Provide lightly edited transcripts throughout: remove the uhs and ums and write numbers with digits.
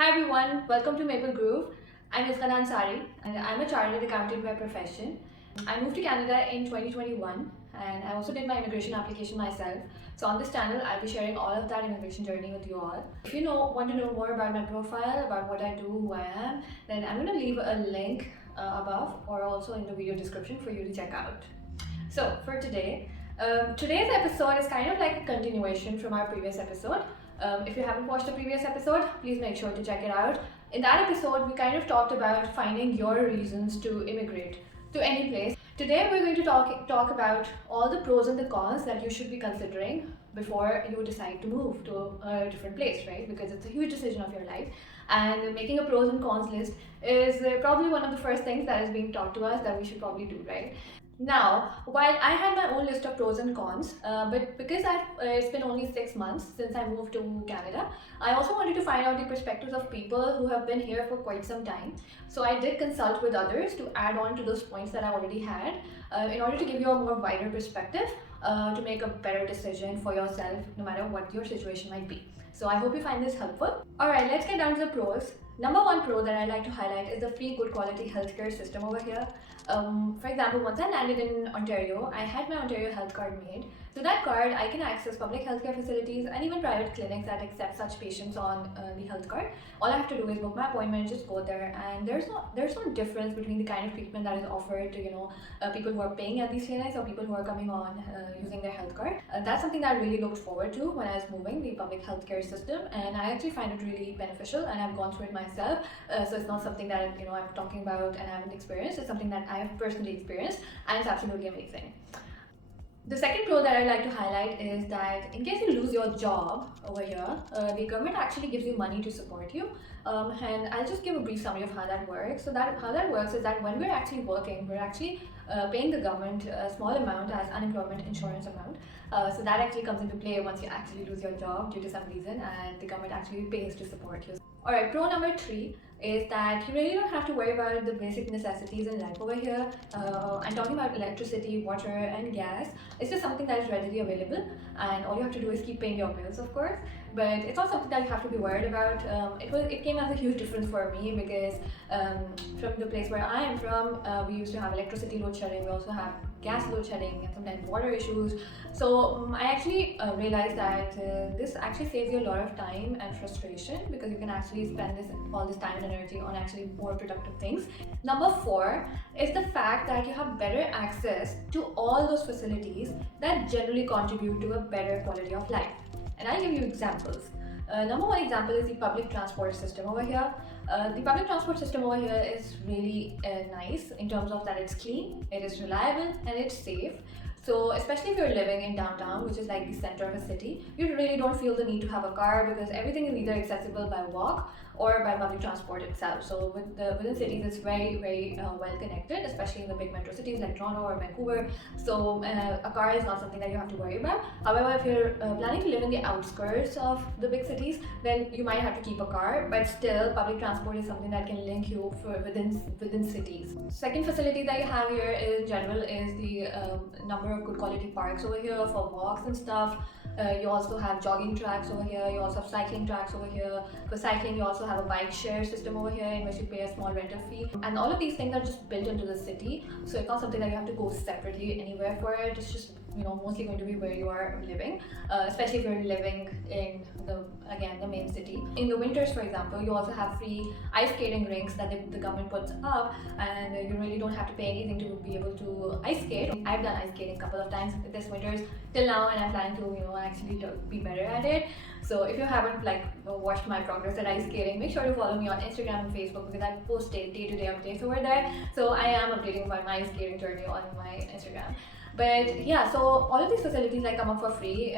Hi everyone, welcome to Maple Grove. I'm Iskana Ansari and I'm a chartered accountant by profession. I moved to Canada in 2021 and I also did my immigration application myself. So on this channel, I'll be sharing all of that immigration journey with you all. If you want to know more about my profile, about what I do, who I am, then I'm going to leave a link above or also in the video description for you to check out. So for today's episode is kind of like a continuation from our previous episode. If you haven't watched the previous episode, please make sure to check it out. In that episode, we kind of talked about finding your reasons to immigrate to any place. Today, we're going to talk about all the pros and the cons that you should be considering before you decide to move to a different place, right? Because it's a huge decision of your life, and making a pros and cons list is probably one of the first things that is being taught to us that we should probably do, right? Now, while I had my own list of pros and cons, but because it's been only 6 months since I moved to Canada, I also wanted to find out the perspectives of people who have been here for quite some time. So I did consult with others to add on to those points that I already had in order to give you a more wider perspective to make a better decision for yourself, no matter what your situation might be. So I hope you find this helpful. Alright, let's get down to the pros. Number one pro that I like to highlight is the free good quality healthcare system over here. For example, once I landed in Ontario, I had my Ontario health card made. Through that card, I can access public healthcare facilities and even private clinics that accept such patients on the health card. All I have to do is book my appointment, just go there, and there's no difference between the kind of treatment that is offered to people who are paying at these clinics or people who are coming on using their health card. That's something that I really looked forward to when I was moving the public healthcare system, and I actually find it really beneficial, and I've gone through it myself. So it's not something that I'm talking about and I haven't experienced. It's something that I have personally experienced, and it's absolutely amazing. The second pro that I'd like to highlight is that in case you lose your job over here, the government actually gives you money to support you. And I'll just give a brief summary of how that works. So how that works is that when we're actually working, we're actually paying the government a small amount as unemployment insurance amount. So that actually comes into play once you actually lose your job due to some reason, and the government actually pays to support you. Alright, pro number three is that you really don't have to worry about the basic necessities in life over here. I'm talking about electricity, water, and gas. It's just something that is readily available, and all you have to do is keep paying your bills, of course. But it's not something that you have to be worried about. It came as a huge difference for me because from the place where I am from, we used to have electricity load shedding. We also have gas load shedding and sometimes water issues. So I actually realized that this actually saves you a lot of time and frustration because you can actually spend all this time and energy on actually more productive things. Number four is the fact that you have better access to all those facilities that generally contribute to a better quality of life. And I'll give you examples. Number one example is the public transport system over here. The public transport system over here is really nice in terms of that it's clean, it is reliable, and it's safe. So especially if you're living in downtown, which is like the center of a city, you really don't feel the need to have a car because everything is either accessible by walk or by public transport itself. So within cities, it's very well connected, especially in the big metro cities like Toronto or Vancouver. So a car is not something that you have to worry about. However, if you're planning to live in the outskirts of the big cities, then you might have to keep a car. But still, public transport is something that can link you within cities. Second facility that you have here in general is the number of good quality parks over here for walks and stuff. You also have jogging tracks over here, you also have cycling tracks over here. For cycling, you also have a bike share system over here in which you pay a small rental fee. And all of these things are just built into the city, so it's not something that you have to go separately anywhere for it. It's just mostly going to be where you are living, especially if you're living in the main city. In the winters, for example, you also have free ice skating rinks that the government puts up, and you really don't have to pay anything to be able to ice skate. I've done ice skating a couple of times this winters till now, and I'm planning to actually be better at it. So if you haven't watched my progress at ice skating, make sure to follow me on Instagram and Facebook because I post day-to-day updates over there. So I am updating about my ice skating journey on my Instagram. But yeah, so all of these facilities come up for free.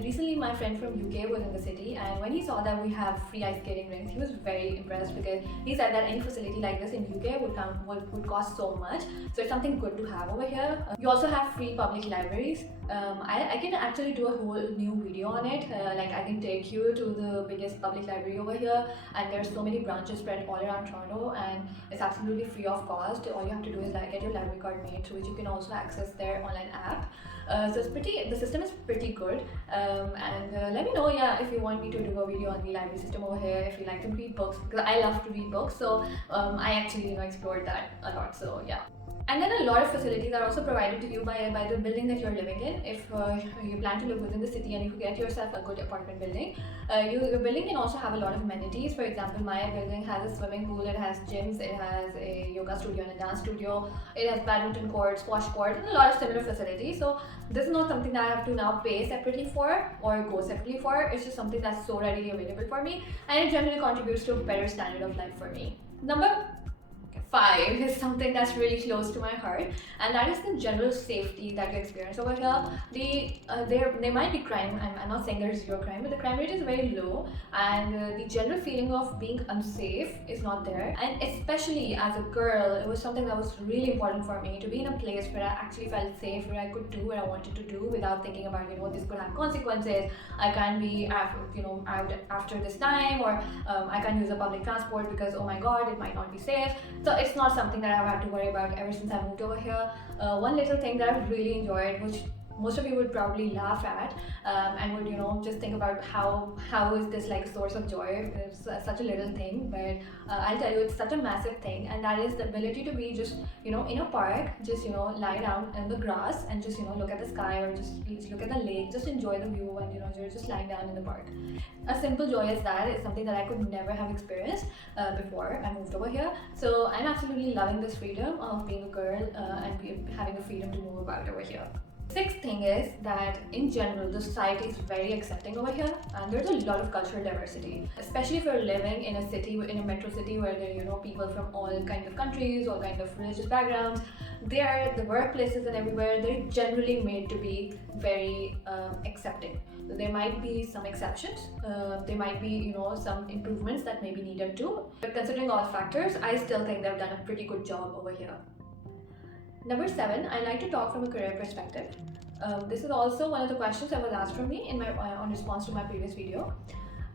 Recently my friend from UK was in the city, and when he saw that we have free ice skating rinks, he was very impressed because he said that any facility like this in UK would cost so much. So it's something good to have over here. You also have free public libraries. I can actually do a whole new video on it. I can take you to the biggest public library over here, and there's so many branches spread all around Toronto, and it's absolutely free of cost. All you have to do is get your library card made, through which you can also access their online app. So the system is pretty good. And let me know, yeah, if you want me to do a video on the library system over here, if you like to read books, because I love to read books. So I actually explored that a lot. So yeah. And then a lot of facilities are also provided to you by the building that you're living in. If you plan to live within the city and if you get yourself a good apartment building, your building can also have a lot of amenities. For example, my building has a swimming pool, it has gyms, it has a yoga studio and a dance studio, it has badminton court, squash court, and a lot of similar facilities. So this is not something that I have to now pay separately for or go separately for. It's just something that's so readily available for me, and it generally contributes to a better standard of life for me. Number 5 is something that's really close to my heart, and that is the general safety that you experience over here. There might be crime. I'm not saying there's zero crime, but the crime rate is very low, and the general feeling of being unsafe is not there. And especially as a girl, it was something that was really important for me to be in a place where I actually felt safe, where I could do what I wanted to do without thinking about this could have consequences. I can't be out after this time, or I can't use a public transport because oh my god, it might not be safe. So it's not something that I've had to worry about ever since I moved over here. One little thing that I've really enjoyed, which most of you would probably laugh at, and would just think about how is this like a source of joy. It's such a little thing, but I'll tell you, it's such a massive thing, and that is the ability to be just in a park, just lie down in the grass and just look at the sky, or just look at the lake, just enjoy the view, and you're just lying down in the park. A simple joy as that is something that I could never have experienced before I moved over here. So I'm absolutely loving this freedom of being a girl and having the freedom to move about over here. Sixth thing is that in general the society is very accepting over here, and there's a lot of cultural diversity, especially if you're living in a city, in a metro city, where there are people from all kinds of countries, all kinds of religious backgrounds. The workplaces and everywhere, they're generally made to be very accepting. There might be some exceptions, there might be some improvements that may be needed too, but considering all factors, I still think they've done a pretty good job over here. Number 7, I like to talk from a career perspective. This is also one of the questions that was asked from me in on response to my previous video.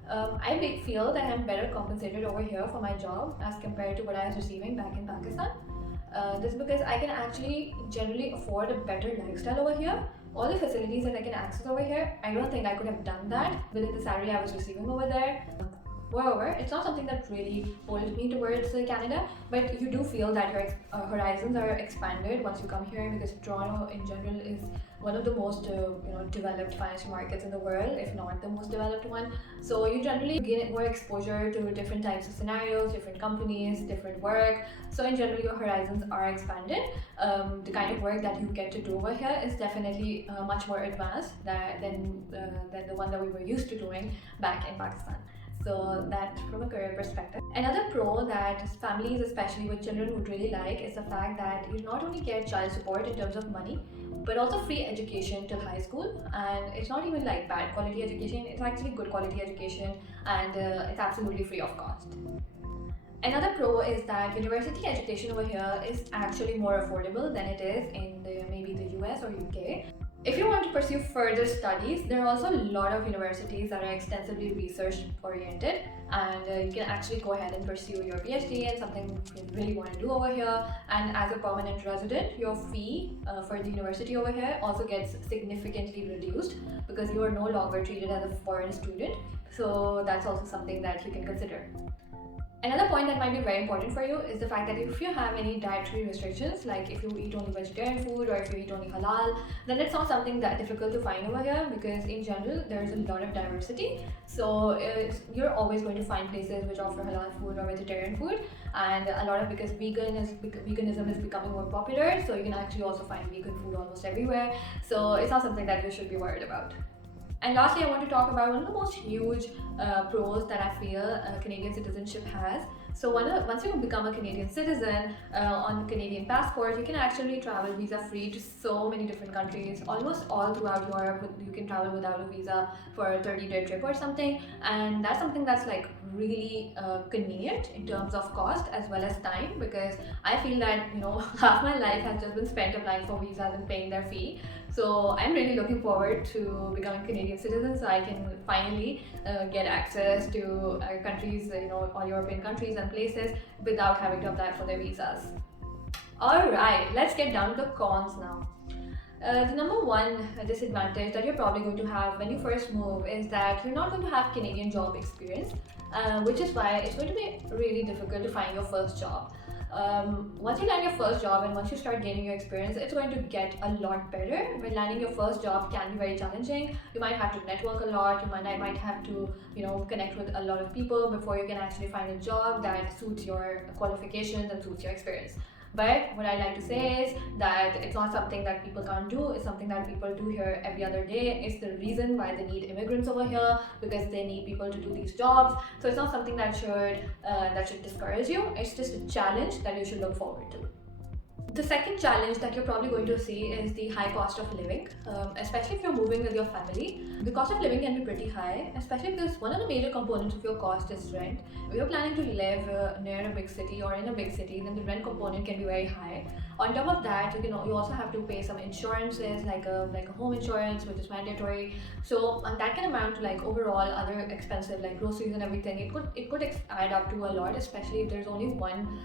I feel that I'm better compensated over here for my job as compared to what I was receiving back in Pakistan. This is because I can actually generally afford a better lifestyle over here. All the facilities that I can access over here, I don't think I could have done that within the salary I was receiving over there. Moreover, it's not something that really pulls me towards Canada, but you do feel that your horizons are expanded once you come here, because Toronto in general is one of the most developed financial markets in the world, if not the most developed one. So you generally gain more exposure to different types of scenarios, different companies, different work. So in general, your horizons are expanded. The kind of work that you get to do over here is definitely much more advanced than the one that we were used to doing back in Pakistan. So that from a career perspective. Another pro that families, especially with children, would really like is the fact that you not only get child support in terms of money, but also free education till high school. And it's not even like bad quality education, it's actually good quality education, and it's absolutely free of cost. Another pro is that university education over here is actually more affordable than it is in maybe the US or UK. If you want to pursue further studies, there are also a lot of universities that are extensively research oriented, and you can actually go ahead and pursue your PhD and something you really want to do over here. And as a permanent resident, your fee for the university over here also gets significantly reduced, because you are no longer treated as a foreign student. So that's also something that you can consider. Another point that might be very important for you is the fact that if you have any dietary restrictions, like if you eat only vegetarian food or if you eat only halal, then it's not something that difficult to find over here, because in general there's a lot of diversity. So you're always going to find places which offer halal food or vegetarian food, and a lot of, because veganism is becoming more popular, so you can actually also find vegan food almost everywhere. So it's not something that you should be worried about. And lastly, I want to talk about one of the most huge pros that I feel Canadian citizenship has. So once you become a Canadian citizen on the Canadian passport, you can actually travel visa-free to so many different countries, almost all throughout Europe. You can travel without a visa for a 30-day trip or something, and that's something that's like really convenient in terms of cost as well as time, because I feel that half my life has just been spent applying for visas and paying their fee. So I'm really looking forward to becoming a Canadian citizen, so I can finally get access to countries, all European countries and places without having to apply for their visas. Alright, let's get down to the cons now. The number one disadvantage that you're probably going to have when you first move is that you're not going to have Canadian job experience, which is why it's going to be really difficult to find your first job. Once you land your first job and once you start gaining your experience, it's going to get a lot better. When landing your first job can be very challenging. You might have to network a lot. I might have to, connect with a lot of people before you can actually find a job that suits your qualifications and suits your experience. But what I like to say is that it's not something that people can't do. It's something that people do here every other day. It's the reason why they need immigrants over here, because they need people to do these jobs. So it's not something that should discourage you. It's just a challenge that you should look forward to. The second challenge that you're probably going to see is the high cost of living, especially if you're moving with your family. The cost of living can be pretty high, especially because one of the major components of your cost is rent. If you're planning to live near a big city or in a big city, then the rent component can be very high. On top of that, you also have to pay some insurances like a home insurance, which is mandatory. So that can amount to like overall other expensive like groceries and everything. It could add up to a lot, especially if there's only one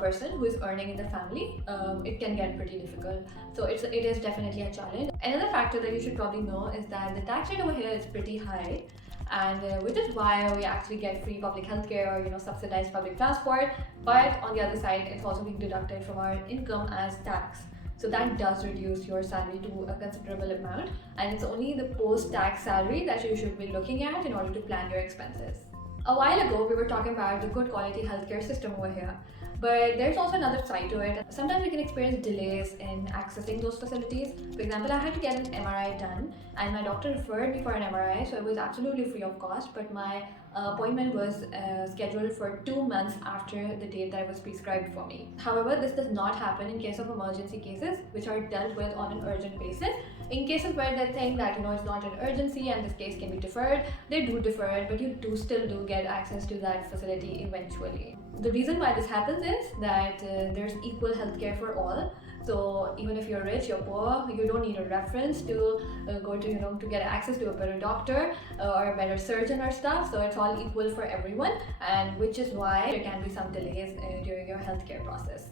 person who is earning in the family. It can get pretty difficult. So it is definitely a challenge. Another factor that you should probably know is that the tax rate over here is pretty high, and which is why we actually get free public healthcare or subsidized public transport. But on the other side, it's also being deducted from our income as tax. So that does reduce your salary to a considerable amount, and it's only the post-tax salary that you should be looking at in order to plan your expenses. A while ago, we were talking about the good quality healthcare system over here. But there's also another side to it. Sometimes we can experience delays in accessing those facilities. For example, I had to get an MRI done and my doctor referred me for an MRI, so it was absolutely free of cost, but my appointment was scheduled for 2 months after the date that was prescribed for me. However, this does not happen in case of emergency cases, which are dealt with on an urgent basis. In cases where they think that it's not an urgency and this case can be deferred, they do defer it, but you still get access to that facility eventually. The reason why this happens is that there's equal healthcare for all. So even if you're rich, you're poor, you don't need a reference to go to to get access to a better doctor or a better surgeon or stuff. So it's all equal for everyone, and which is why there can be some delays during your healthcare process.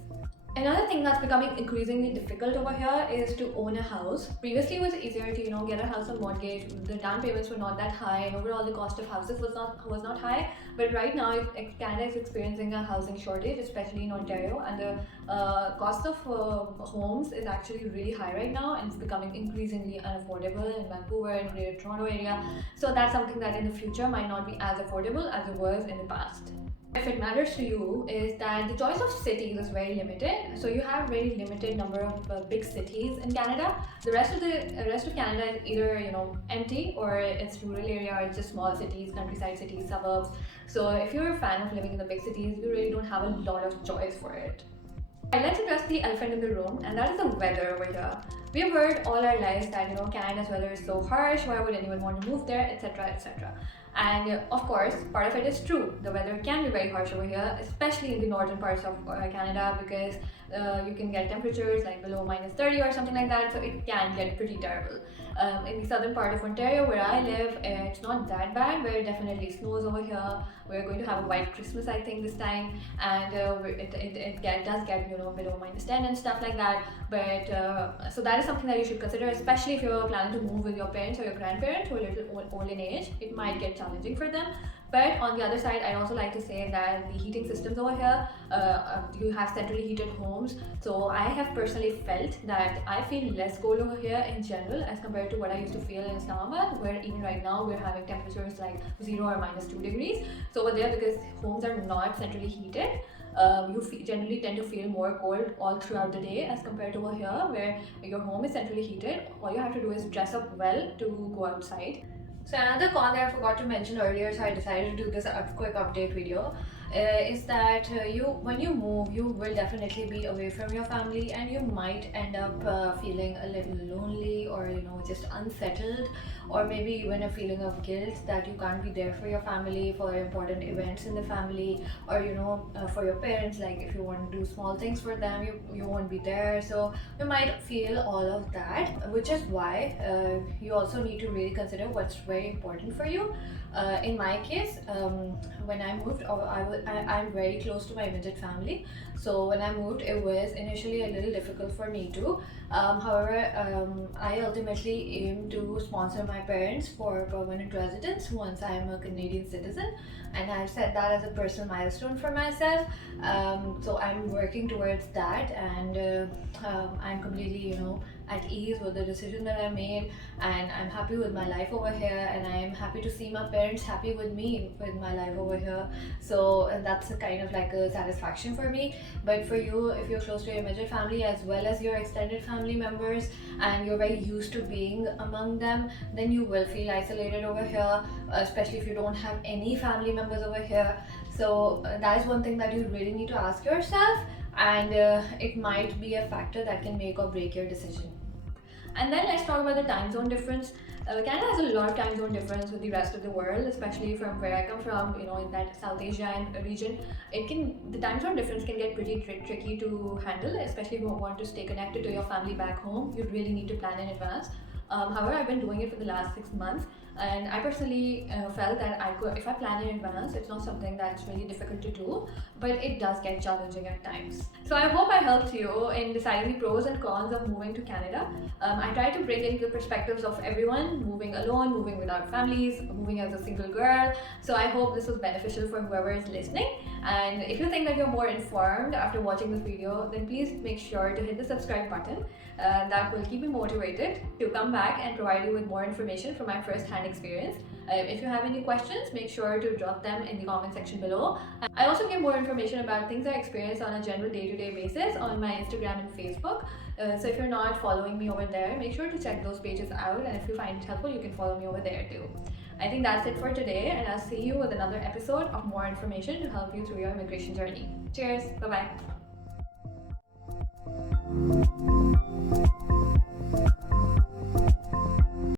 Another thing that's becoming increasingly difficult over here is to own a house. Previously, it was easier to get a house on mortgage. The down payments were not that high, and overall the cost of houses was not high. But right now, Canada is experiencing a housing shortage, especially in Ontario, and the cost of homes is actually really high right now, and it's becoming increasingly unaffordable in Vancouver and Greater Toronto area. So that's something that in the future might not be as affordable as it was in the past. If it matters to you, is that the choice of cities is very limited. So you have very limited number of big cities in Canada. The rest of Canada is either empty, or it's rural area, or it's just small cities, countryside cities, suburbs. So if you're a fan of living in the big cities, you really don't have a lot of choice for it. Let's address the elephant in the room, and that is the weather over here. We have heard all our lives that Canada's weather is so harsh, why would anyone want to move there, etc, etc. And of course, part of it is true. The weather can be very harsh over here, especially in the northern parts of Canada, because you can get temperatures like below -30 or something like that, so it can get pretty terrible. In the southern part of Ontario, where I live, it's not that bad, but it definitely snows over here. We're going to have a white Christmas, I think, this time, and it does get below -10 and stuff like that. But so that is something that you should consider, especially if you're planning to move with your parents or your grandparents who are a little old in age. It might get challenging for them. But on the other side, I'd also like to say that the heating systems over here, you have centrally heated homes. So I have personally felt that I feel less cold over here in general as compared to what I used to feel in Islamabad, where even right now we're having temperatures like 0 or -2 degrees. So over there, because homes are not centrally heated, you generally tend to feel more cold all throughout the day as compared to over here, where your home is centrally heated. All you have to do is dress up well to go outside. So another con that I forgot to mention earlier, so I decided to do this quick update video, is that when you move, you will definitely be away from your family, and you might end up feeling a little lonely, or just unsettled, or maybe even a feeling of guilt that you can't be there for your family, for important events in the family, or for your parents. Like if you want to do small things for them, you won't be there. So you might feel all of that, which is why you also need to really consider what's very important for you. In my case, when I moved, I'm very close to my immediate family. So when I moved, it was initially a little difficult for me too. However, I ultimately aim to sponsor my parents for permanent residence once I am a Canadian citizen, and I've set that as a personal milestone for myself. So I'm working towards that, and I'm completely, at ease with the decision that I made, and I'm happy with my life over here, and I'm happy to see my parents happy with me with my life over here. So that's a kind of like a satisfaction for me. But for you, if you're close to your immediate family as well as your extended family members, and you're very used to being among them, then you will feel isolated over here, especially if you don't have any family members over here. So that is one thing that you really need to ask yourself, and it might be a factor that can make or break your decision. And then let's talk about the time zone difference. Canada has a lot of time zone difference with the rest of the world, especially from where I come from, in that South Asian region. The time zone difference can get pretty tricky to handle, especially if you want to stay connected to your family back home. You really need to plan in advance. However, I've been doing it for the last 6 months, and I personally felt that if I plan in advance, it's not something that's really difficult to do, but it does get challenging at times. So I hope I helped you in deciding the pros and cons of moving to Canada. I try to bring in the perspectives of everyone moving alone, moving without families, moving as a single girl. So I hope this was beneficial for whoever is listening. And if you think that you're more informed after watching this video, then please make sure to hit the subscribe button. That will keep me motivated to come back and provide you with more information from my first-hand experience. If you have any questions, make sure to drop them in the comment section below. I also give more information about things I experience on a general day-to-day basis on my Instagram and Facebook. So if you're not following me over there, make sure to check those pages out, and if you find it helpful, you can follow me over there too. I think that's it for today, and I'll see you with another episode of more information to help you through your immigration journey. Cheers, bye-bye.